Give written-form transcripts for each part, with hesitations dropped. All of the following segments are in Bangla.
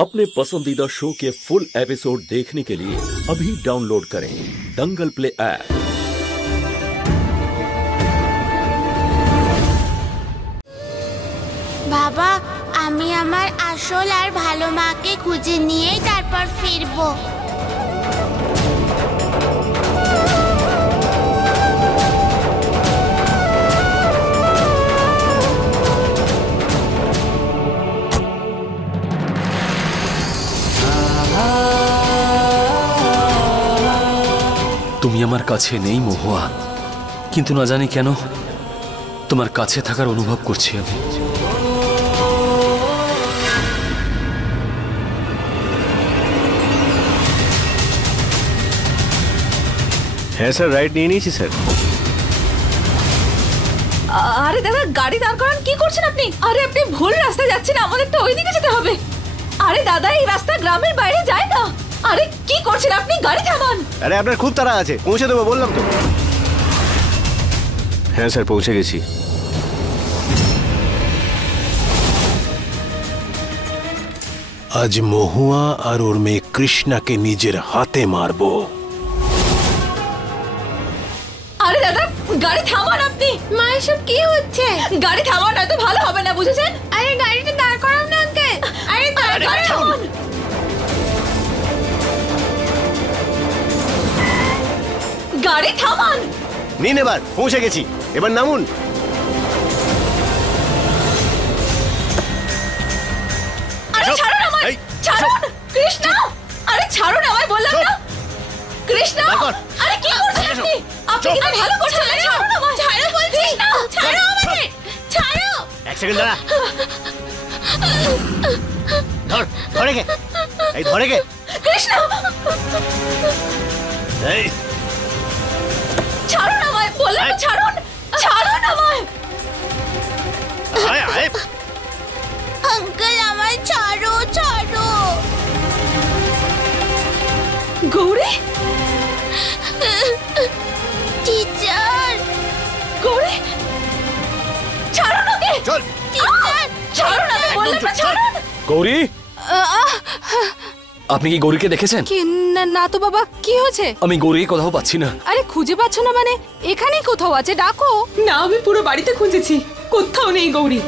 अपने पसंदीदा शो के फुल एपिसोड देखने के लिए अभी डाउनलोड करें दंगल प्ले ऐप। बाबा आमी आमार आसल आर भालो माके खुঁজে নিয়ে তারপর ফিরবো। তুমি আমার কাছে নেই মহুয়া, কিন্তু না জানি কেন তোমার কাছে থাকার অনুভব করছি আমি। হ্যাঁ স্যার, রাইট নিয়ে নিয়েছি স্যার। আরে দাদা, গাড়ি দাঁড় করান, কি করছেন আপনি? আরে আপনি ভুল রাস্তায় যাচ্ছেন, আমাদের তো ওইদিকে যেতে হবে। আরে দাদা, এই রাস্তা গ্রামের বাইরে যায় না। আরে কি করছেন আপনি? গাড়ি থামান। আরে আপনার খুব তাড়া আছে, পৌঁছে দেবো বললাম তো। হ্যাঁ স্যার, পৌঁছে গেছি। আজ মহুয়া আর ওর মেয়ে কৃষ্ণাকে নিজের হাতে মারবো। আরে দাদা, গাড়ি থামান আপনি। মা, এসব কি হচ্ছে? গাড়ি থামান, নয়তো ভালো হবে না, বুঝেছেন? আরে গাড়িটা দাঁড় করাও না আঙ্কেল। আরে গাড়ি থামান। গাড়ি থামান। নিন, এবার পৌঁছে গেছি, এবার নামুন। আরে ছাড়ুন আমায়, ছাড়ুন কৃষ্ণ। আরে ছাড়ুন আমায়, বললাম না। কৃষ্ণ, আরে কি করছেন আপনি? আপনি কি ভালো করছেন না? ছাড়ুন আমায়, ছাড়ো বলছি। ছাড়ো আমাকে, ছাড়ো। এক সেকেন্ড দাঁড়া। ধরে গে, এই ধরে গে। কৃষ্ণ, এই ছাড়ুন আমায়, বললাম না, ছাড়ুন, ছাড়ুন আমায়। আয় আয়। আঙ্কেল আমায় ছাড়ো, ছাড়ো। গৌরী, টিচার, গৌরী, ছাড়ুন ওকে। চল টিচার, ছাড়ুন আমায়, বললাম না, ছাড়ুন। গৌরী, আপনি কি গৌরীকে দেখেছেন? না তো বাবা, কি হয়েছে? আমি গৌরীকে কোথাও পাচ্ছি না। আরে খুঁজে পাচ্ছ না মানে? এখানেই কোথাও আছে, ডাকো। না, আমি পুরো বাড়িতে খুঁজেছি, কোথাও নেই গৌরী।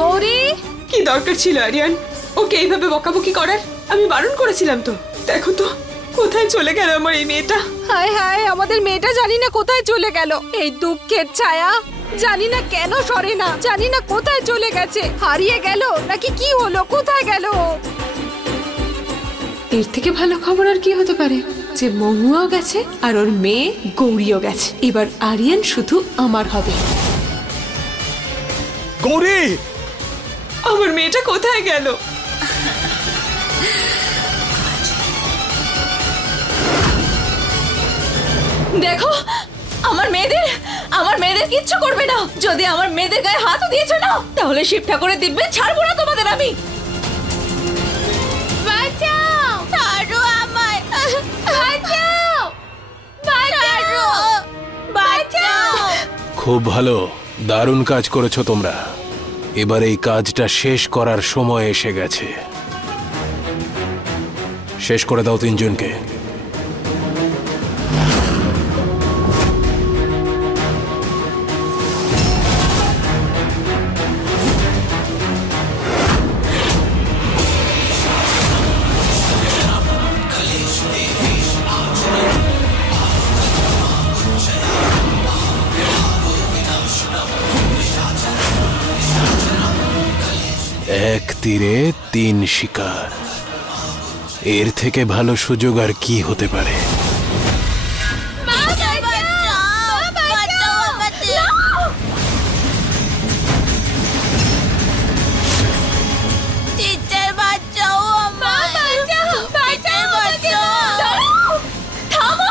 গৌরী, কি দরকার ছিল আরিয়ান ওকে এইভাবে বকাবকি করার? আমি বারণ করেছিলাম তো। দেখো তো কোথায় চলে গেল আমার এই মেয়েটা। হায় হায়, আমাদের মেয়েটা জানি না কোথায় চলে গেল। এই দুঃখের ছায়া জানি না কেন সরে না, জানি না কোথায় চলে গেছে। হারিয়ে গেল নাকি কি হলো, কোথায় গেল? এর থেকে ভালো খবর আর কি হতে পারে যে মহুয়াও গেছে আর ওর মেয়ে গৌরীও গেছে। এবার আরিয়ান শুধু আমার হবে। গৌরী, আমার মেয়েটা কোথায় গেল? দেখো, আমার মেয়েদের কিচ্ছু করবে না। যদি আমার মেয়েদের গায়ে হাতও দিয়েছো না, তাহলে শিব ঠাকুরের দিব্যে ছাড়বো না তোমাদের আমি। বাঁচাও, ছাড়ো আমায়, বাঁচাও, বাঁচাও, বাঁচাও। খুব ভালো, দারুণ কাজ করেছো তোমরা। এবার এই কাজটা শেষ করার সময় এসে গেছে। শেষ করে দাও তিনজনকে। এক তীরে তিন শিকার, এর থেকে ভালো সুযোগ আর কি হতে পারে? টিচার বাঁচাও আমায়, টিচার বাঁচাও। থামো।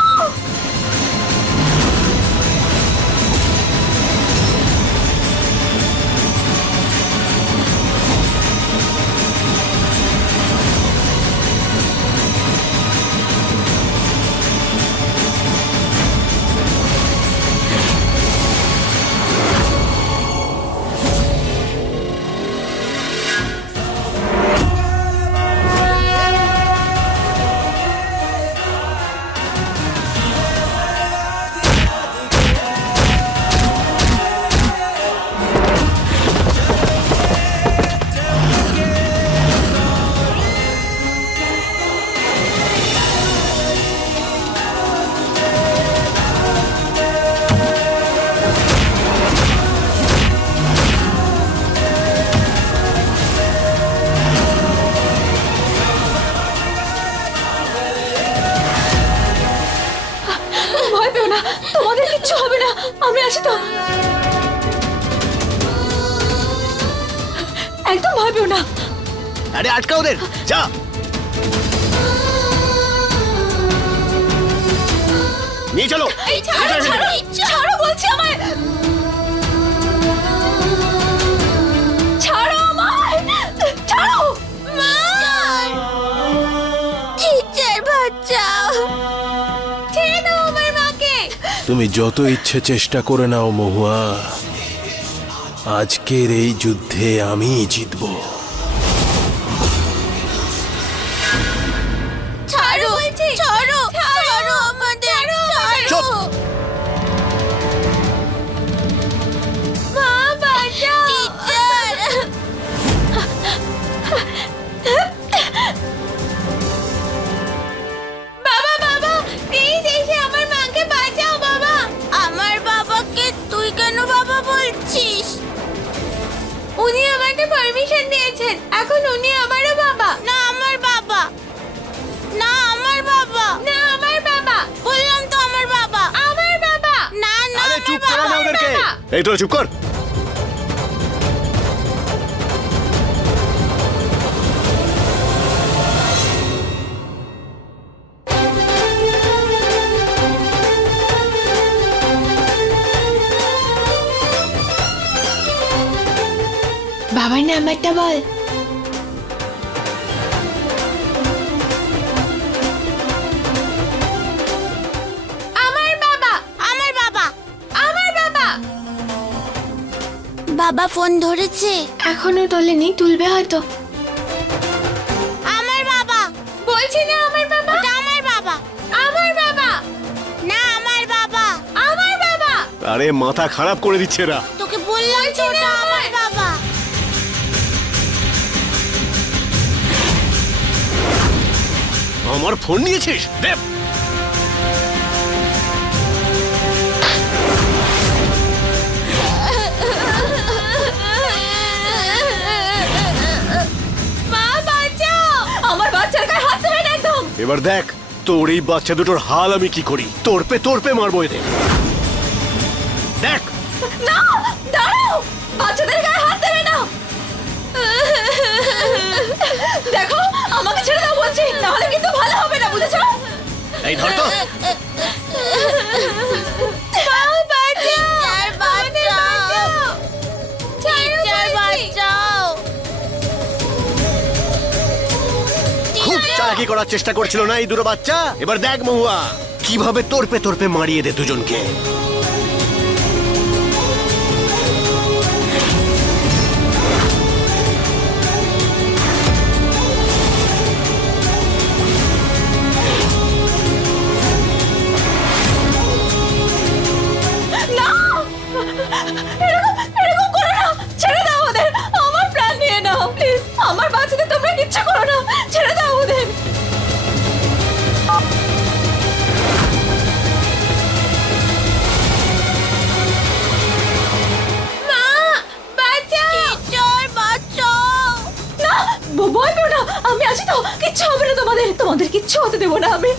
আমি আছি তো। একদম ভাবিও না। আরে আটকা ওদের, যা। নিয়ে চলো। ছাড়ো বলছি আমায়, ছাড়ো আমায়, ছাড়ো। টিচার বাঁচাও, ছেড়ে দাও আমার মাকে। তুমি যত ইচ্ছে চেষ্টা করে নাও মহুয়া, আজকের এই যুদ্ধে আমিই জিতব। ছাড়ো ছাড়ো ছাড়ো আমাদের, চুপ। মা বাঁচাও টিচার। বাবা বাবা প্লিজ এসে আমার মাকে বাঁচাও বাবা। আমার বাবাকে তুই কেন বাবা বলছিস? উনি আমাকে পারমিশন দিয়েছেন, এখন উনি আমারও বাবা। না আমার বাবা, না আমার বাবা, না আমার বাবা। বললাম তো আমার বাবা, আমার বাবা। না না আরে আমার চুপ করো না বাবা। ওদেরকে। এই তো চুপ কর। বাবার নাম্বারটা বল। আমার বাবা, আমার বাবা, আমার বাবা। বাবা ফোন ধরেছে। এখনো তোলেনি, তুলবে হয়তো। আমার বাবা, বলছি না আমার বাবা। ওটা আমার বাবা, আমার বাবা, না আমার বাবা। আমার বাবা। আরে মাথা খারাপ করে দিচ্ছে এরা। তোকে বললাম তো ওটা আমার বাবা। আমার ফোন নিয়েছিস? দে। মা বাঁচাও, আমার বাচ্চার গায়ে হাত দেবে না একদম। এবার দেখ তোর এই বাচ্চা দুটোর হাল আমি কি করি। তোরপে মারবো এদের। দেখ। না দাঁড়াও, বাচ্চাদের গায়ে হাত দেবে না। দেখো আমাকে ছেড়ে দাও বলছি, নাহলে কিন্তু ভালো হবে না, বুঝেছো? এই ধর তো। টিচার বাঁচাও, টিচার বাঁচাও। খুব চালাকি করার চেষ্টা করছিল না এই দুটো বাচ্চা? এবার দেখ মহুয়া কিভাবে তোরপে মারিয়ে দে দুজনকে। না এরকম করো না, ছেড়ে দাও ওদের, আমার প্রাণ নিয়ে নাও প্লিজ। আমার বাচ্চাদের তোমরা কিচ্ছু করো না, ছেড়ে দাও ওদের। মা বাঁচাও, টিচার বাঁচাও। না ভয় পেও না, আমি আছি তো, কিচ্ছু হবে না তোমাদের, তোমাদের কিচ্ছু হতে দেবো না আমি।